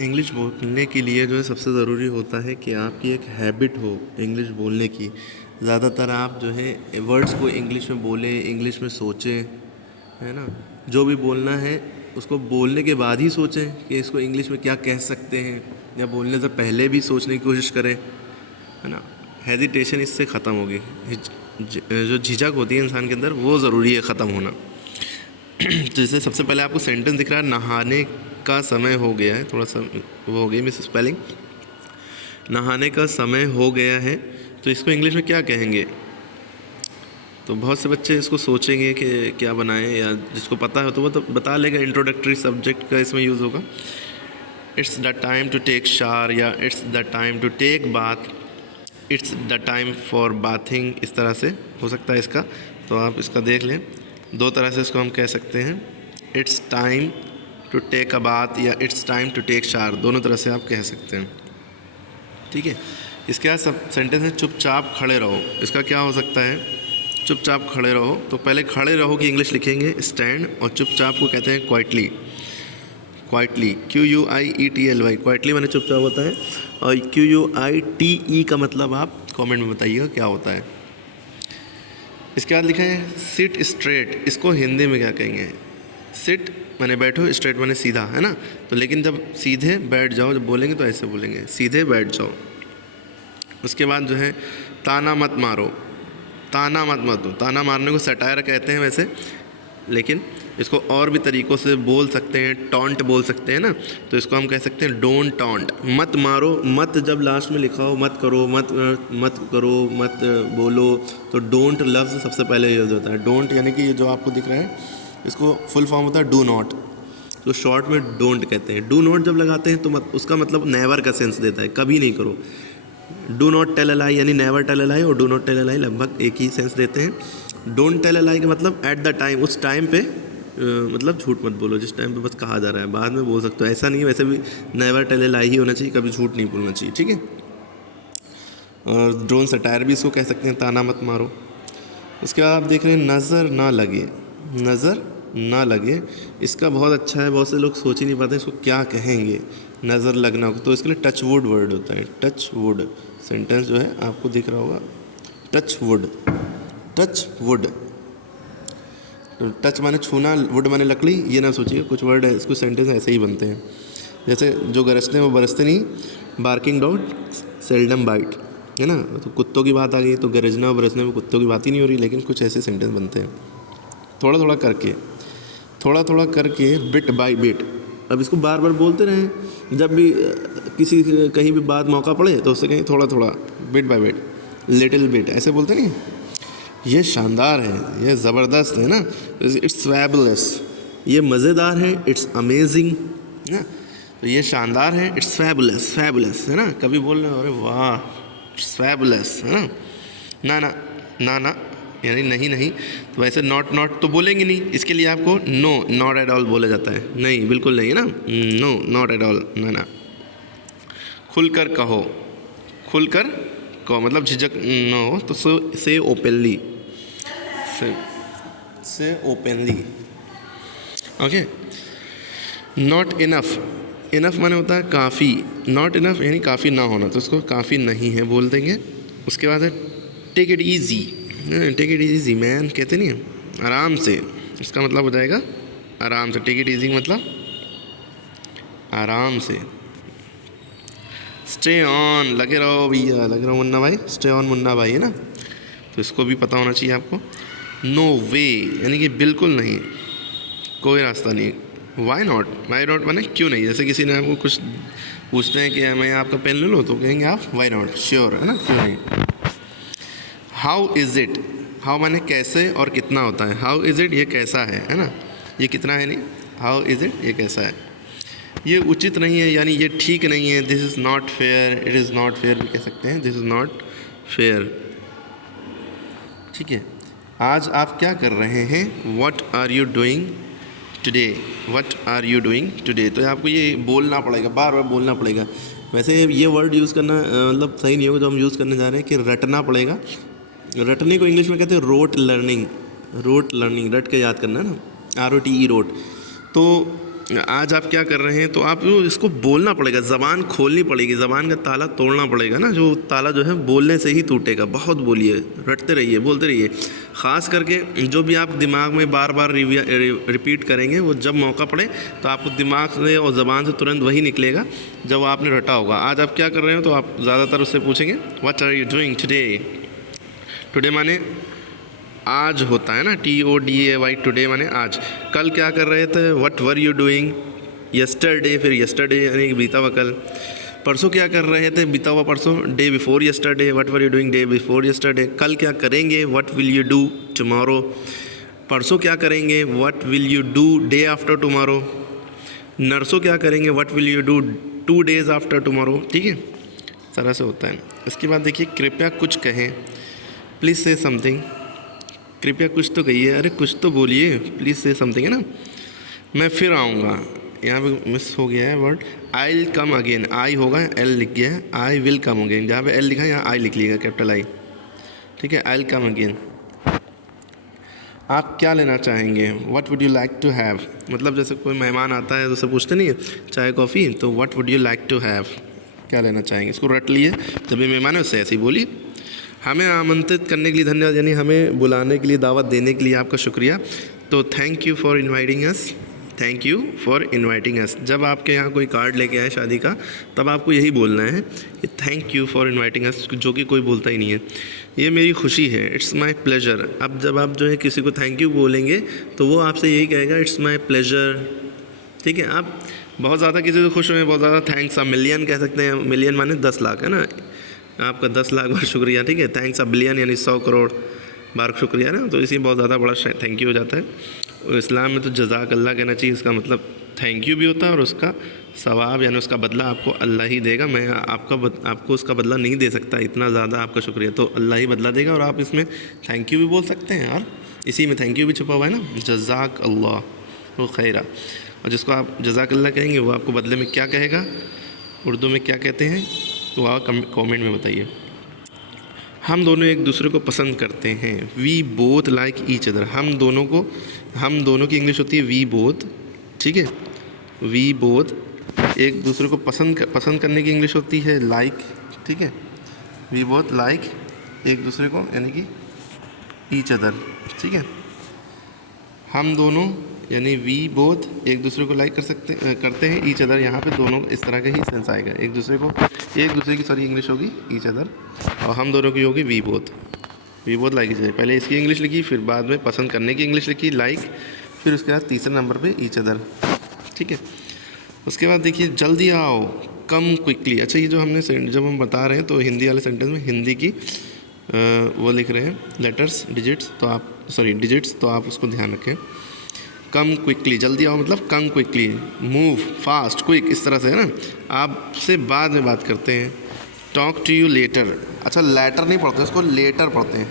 English बोलने के लिए जो है सबसे ज़रूरी होता है कि आपकी एक हैबिट हो इंग्लिश बोलने की। ज़्यादातर आप जो है वर्ड्स को इंग्लिश में बोलें, इंग्लिश में सोचें, है ना। जो भी बोलना है उसको बोलने के बाद ही सोचें कि इसको इंग्लिश में क्या कह सकते हैं, या बोलने से पहले भी सोचने की कोशिश करें, है ना। हेजिटेशन इससे ख़त्म होगी। जो झिझक होती है इंसान के अंदर वो ज़रूरी है ख़त्म होना। तो जैसे सबसे पहले आपको सेंटेंस दिख रहा है, नहाने का समय हो गया है, थोड़ा सा वो हो गई मिस स्पेलिंग। नहाने का समय हो गया है, तो इसको इंग्लिश में क्या कहेंगे। तो बहुत से बच्चे इसको सोचेंगे कि क्या बनाएं, या जिसको पता है तो वो तो बता लेगा। इंट्रोडक्टरी सब्जेक्ट का इसमें यूज़ होगा। It's the time to take shower, या it's the time to take bath, it's the time for bathing, इस तरह से हो सकता है इसका। तो आप इसका देख लें, दो तरह से इसको हम कह सकते हैं। It's time to take a bath या it's time to take shower, दोनों तरह से आप कह सकते हैं। ठीक है। इसके बाद सब सेंटेंस है चुपचाप खड़े रहो। इसका क्या हो सकता है, चुपचाप खड़े रहो। तो पहले खड़े रहो की इंग्लिश लिखेंगे स्टैंड, और चुपचाप को कहते हैं क्वाइटली। क्वाइटली, QUIETLY, क्वाइटली मैंने चुपचाप होता है। और QUITE का मतलब आप कमेंट में बताइएगा क्या होता है। इसके बाद लिखा है सिट स्ट्रेट, इसको हिंदी में क्या कहेंगे। सिट माने बैठो, स्ट्रेट माने सीधा, है ना। तो लेकिन जब सीधे बैठ जाओ, जब बोलेंगे तो ऐसे बोलेंगे, सीधे बैठ जाओ। उसके बाद जो है ताना मत मारो, ताना मत मारो। ताना मारने को सटायर कहते हैं वैसे, लेकिन इसको और भी तरीक़ों से बोल सकते हैं। टॉन्ट बोल सकते हैं ना, तो इसको हम कह सकते हैं डोंट टॉन्ट। मत मारो, मत जब लास्ट में लिखा हो, मत करो, मत करो, मत बोलो, तो डोंट लफ्ज़ सबसे पहले यूज़ होता है। डोंट यानी कि ये जो आपको दिख रहा है, इसको फुल फॉर्म होता है डू नॉट, तो शॉर्ट में डोंट कहते हैं। डू नॉट जब लगाते हैं तो उसका मतलब नेवर का सेंस देता है, कभी नहीं करो। डू नॉट टेल अ लाई यानी नेवर टेल अ लाई, और डू नॉट टेल अ लाई लगभग एक ही सेंस देते हैं। डोंट टेल अ लाई का मतलब एट द टाइम, उस टाइम पे मतलब झूठ मत बोलो जिस टाइम पे बस कहा जा रहा है, बाद में बोल सकते हो ऐसा नहीं है। वैसे भी नेवर टेल अ लाई ही होना चाहिए, कभी झूठ नहीं बोलना चाहिए। ठीक है। और ड्रोन सटायर भी इसको कह सकते हैं, ताना मत मारो। उसके बाद आप देख रहे हैं नज़र ना लगे, नज़र ना लगे। इसका बहुत अच्छा है, बहुत से लोग सोच ही नहीं पाते इसको क्या कहेंगे नज़र लगना को। तो इसके लिए टच वुड वर्ड होता है, टच वुड। सेंटेंस जो है आपको दिख रहा होगा, टच वुड, टच वुड। तो टच माने छूना, वुड माने लकड़ी, ये ना सोचिए। कुछ वर्ड है, इसको सेंटेंस ऐसे ही बनते हैं। जैसे जो गरजते हैं वो बरसते नहीं, बार्किंग डॉग सेल्डम बाइट, है ना। तो कुत्तों की बात आ गई, तो गरजना और बरसने में कुत्तों की बात ही नहीं हो रही, लेकिन कुछ ऐसे सेंटेंस बनते हैं। थोड़ा थोड़ा करके, थोड़ा थोड़ा करके, बिट बाय बिट। अब इसको बार बार बोलते रहें, जब भी किसी कहीं भी बात मौका पड़े तो उससे कहें थोड़ा थोड़ा, bit by bit, little bit, ऐसे बोलते नहीं। ये शानदार है, ये ज़बरदस्त है ना, इट्स फैबुलस, ये मज़ेदार है, इट्स अमेजिंग, है ना। तो ये शानदार है, इट्स फैबुलस, फैबुलस, है ना। कभी बोल रहे हो अरे वाह इट्स फैबुलस, है ना। ना ना ना ना यानी नहीं नहीं। तो वैसे नॉट नॉट तो बोलेंगे नहीं, इसके लिए आपको नो, नॉट एट ऑल बोला जाता है। नहीं, बिल्कुल नहीं, है ना। नो, नॉट एट ऑल, ना ना। खुलकर कहो, खुलकर कहो मतलब झिझक न हो, तो से ओपनली, से openly. Okay. Not enough, enough माने होता है काफ़ी, नॉट इनफ यानी काफ़ी ना होना, तो उसको काफ़ी नहीं है बोल देंगे। उसके बाद है take it easy, take it easy man कहते नहीं है, आराम से। इसका मतलब हो जाएगा आराम से। टेक इट ईजी मतलब आराम से। स्टे ऑन, लगे रहो भैया, लगे रहो मुन्ना भाई, स्टे ऑन मुन्ना भाई, है ना। तो इसको भी पता होना चाहिए आपको। नो वे यानी कि बिल्कुल नहीं, कोई रास्ता नहीं। वाई नॉट, वाई नॉट माने क्यों नहीं। जैसे किसी ने आपको कुछ पूछते हैं कि मैं आपका पेन ले लूँ, तो कहेंगे आप वाई नॉट, श्योर, है ना, क्यों नहीं। हाउ इज़ इट, हाउ माने कैसे और कितना होता है। हाउ इज़ इट ये कैसा है ना, ये कितना है नहीं। हाउ इज़ इट ये कैसा है, ये उचित नहीं है यानी ये ठीक नहीं है। This is not fair, it is not fair भी कह सकते हैं, दिस इज़ नॉट फेयर। ठीक है। आज आप क्या कर रहे हैं, what are you doing today, what are you doing today. तो आपको ये बोलना पड़ेगा, बार बार बोलना पड़ेगा। वैसे ये वर्ड यूज़ करना मतलब सही नहीं होगा जो हम यूज़ करने जा रहे हैं, कि रटना पड़ेगा। रटने को इंग्लिश में कहते हैं रोट लर्निंग, रोट लर्निंग, रट के याद करना ना, ROTE रोट। तो आज आप क्या कर रहे हैं, तो आप इसको बोलना पड़ेगा, ज़बान खोलनी पड़ेगी, ज़बान का ताला तोड़ना पड़ेगा ना, जो ताला जो है बोलने से ही टूटेगा। बहुत बोलिए, रटते रहिए, बोलते रहिए। ख़ास करके जो भी आप दिमाग में बार बार रिपीट करेंगे, वो जब मौका पड़े तो आपको दिमाग से और ज़बान से तुरंत वही निकलेगा जब आपने रटा होगा। आज आप क्या कर रहे हो, तो आप ज़्यादातर उससे पूछेंगे what are you doing today. Today माने आज होता है ना, TODAY, टुडे माने आज। कल क्या कर रहे थे, what were you doing yesterday, फिर यस्टरडे यानी कि बीता हुआ कल। परसों क्या कर रहे थे, बीता हुआ परसों, day before yesterday, what were you doing day before yesterday. कल क्या करेंगे, what will you do tomorrow. परसों क्या करेंगे, what will you do day after tomorrow. नरसों क्या करेंगे, what will you do 2 days after tomorrow. ठीक है, इस तरह से होता है। इसके बाद देखिए, कृपया कुछ कहें, प्लीज़ से समथिंग। कृपया कुछ तो कहिए, अरे कुछ तो बोलिए, प्लीज़ से समथिंग, है ना। मैं फिर आऊँगा, यहाँ पे मिस हो गया है word. I will come again, I होगा, एल लिख गया है, आई विल कम अगेन, जहाँ पे एल लिखा है यहाँ आई लिख लीजिएगा, कैपिटल आई। ठीक है, आई विल कम अगेन। आप क्या लेना चाहेंगे, what would you like to have. मतलब जैसे कोई मेहमान आता है तो उसे पूछते नहीं है चाय कॉफ़ी, तो what would you like to have, क्या लेना चाहेंगे। इसको रट लिए, जब भी मेहमान है उससे ऐसे ही बोलिए। हमें आमंत्रित करने के लिए धन्यवाद, यानी हमें बुलाने के लिए, दावत देने के लिए आपका शुक्रिया। तो thank you for inviting us, thank you for inviting us. जब आपके यहाँ कोई कार्ड लेके आए शादी का, तब आपको यही बोलना है कि thank you for inviting us, जो कि कोई बोलता ही नहीं है। ये मेरी खुशी है, इट्स माय प्लेजर। अब जब आप जो है किसी को थैंक यू बोलेंगे, तो वो आपसे यही कहेगा, इट्स माय प्लेजर। ठीक है, आप बहुत ज़्यादा किसी से खुश हुए, बहुत ज़्यादा थैंक्स, आप मिलियन कह सकते हैं। मिलियन माने 10 लाख, है ना, आपका 10 लाख बार शुक्रिया। ठीक है, थैंक्स अ बिलियन यानी 100 करोड़ बार शुक्रिया ना, तो इसी बहुत ज़्यादा बड़ा थैंक यू हो जाता है। और इस्लाम में तो जज़ाक अल्लाह कहना चाहिए, इसका मतलब थैंक यू भी होता है, और उसका सवाब यानी उसका बदला आपको अल्लाह ही देगा। मैं आपको उसका बदला नहीं दे सकता, इतना ज़्यादा आपका शुक्रिया तो अल्लाह ही बदला देगा। और आप इसमें थैंक यू भी बोल सकते हैं, और इसी में थैंक यू भी छुपा हुआ है ना, जज़ाक अल्लाह वो खैरा। और जिसको आप जज़ाक अल्लाह कहेंगे, वो आपको बदले में क्या कहेगा, उर्दू में क्या कहते हैं, तो आप कमेंट में बताइए। हम दोनों एक दूसरे को पसंद करते हैं, we both like each other. हम दोनों की इंग्लिश होती है वी बोथ। ठीक है, वी बोथ। एक दूसरे को पसंद करने की इंग्लिश होती है लाइक। ठीक है, वी बोथ लाइक एक दूसरे को, यानी कि ईच अदर। ठीक है, हम दोनों यानी वी बोथ एक दूसरे को लाइक करते हैं, ईच अदर यहाँ पे दोनों इस तरह का ही सेंस आएगा। एक दूसरे की सॉरी इंग्लिश होगी ईच अदर, और हम दोनों की होगी we both like each other. पहले इसकी इंग्लिश लिखी, फिर बाद में पसंद करने की इंग्लिश लिखी लाइक, फिर उसके बाद तीसरे नंबर पे ईच अदर। ठीक है, उसके बाद देखिए, जल्दी आओ, कम क्विकली। अच्छा, ये जो जब हम बता रहे हैं, तो हिंदी वाले सेंटेंस में हिंदी की वो लिख रहे हैं लेटर्स, डिजिट्स, तो आप उसको ध्यान रखें। कम क्विकली, जल्दी आओ मतलब कम क्विकली, मूव फास्ट, क्विक, इस तरह से, है ना। आपसे बाद में बात करते हैं, टॉक टू यू लेटर। अच्छा, लेटर नहीं पढ़ते, उसको लेटर पढ़ते हैं।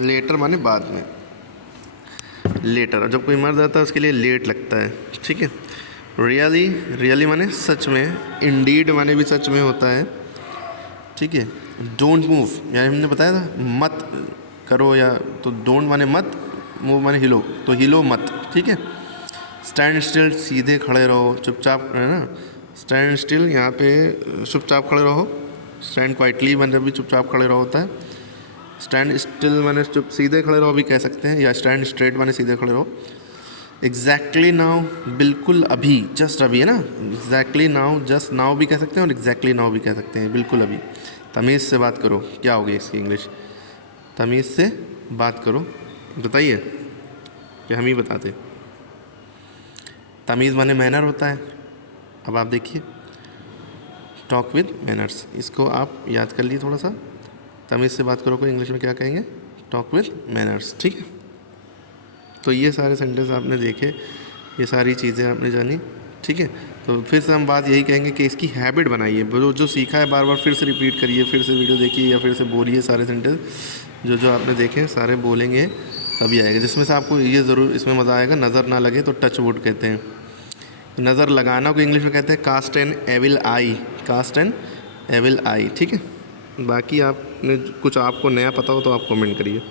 लेटर माने बाद में, लेटर। जब कोई मर जाता है उसके लिए लेट लगता है। ठीक है, रियली माने सच में, इंडीड माने भी सच में होता है। ठीक है, डोंट मूव यानी हमने बताया था मत करो, या तो डोंट माने मत, मूव माने हिलो, तो हिलो मत। ठीक है, स्टैंड स्टिल, सीधे खड़े रहो, चुपचाप, है ना। स्टैंड स्टिल यहाँ पे चुपचाप खड़े रहो, स्टैंड क्वाइटली मतलब भी चुपचाप खड़े रहो होता है। स्टैंड स्टिल माने सीधे खड़े रहो भी कह सकते हैं, या स्टैंड स्ट्रेट माने सीधे खड़े रहो। एग्जैक्टली नाउ, बिल्कुल अभी, जस्ट अभी, है ना। एग्जैक्टली नाउ, जस्ट नाउ भी कह सकते हैं, और एग्जैक्टली नाउ भी कह सकते हैं, बिल्कुल अभी। तमीज़ से बात करो, क्या होगी इसकी इंग्लिश, तमीज़ से बात करो। बताइए कि हम ही बताते। तमीज़ माने मैनर होता है। अब आप देखिए, टॉक विद मैनर्स, इसको आप याद कर लिए थोड़ा सा। तमीज़ से बात करो को इंग्लिश में क्या कहेंगे, टॉक विद मैनर्स। ठीक है, तो ये सारे सेंटेंस आपने देखे, ये सारी चीज़ें आपने जानी। ठीक है, तो फिर से हम बात यही कहेंगे कि इसकी हैबिट बनाइए, जो सीखा है बार बार फिर से रिपीट करिए, फिर से वीडियो देखिए, या फिर से बोलिए। सारे सेंटेंस जो आपने देखे सारे बोलेंगे, तभी आएगा। जिसमें से आपको ये ज़रूर इसमें मज़ा आएगा, नज़र ना लगे तो टच वुड कहते हैं। नज़र लगाना को इंग्लिश में कहते हैं कास्ट एन एविल आई, कास्ट एन एविल आई। ठीक है, बाकी आपने कुछ आपको नया पता हो तो आप कमेंट करिए।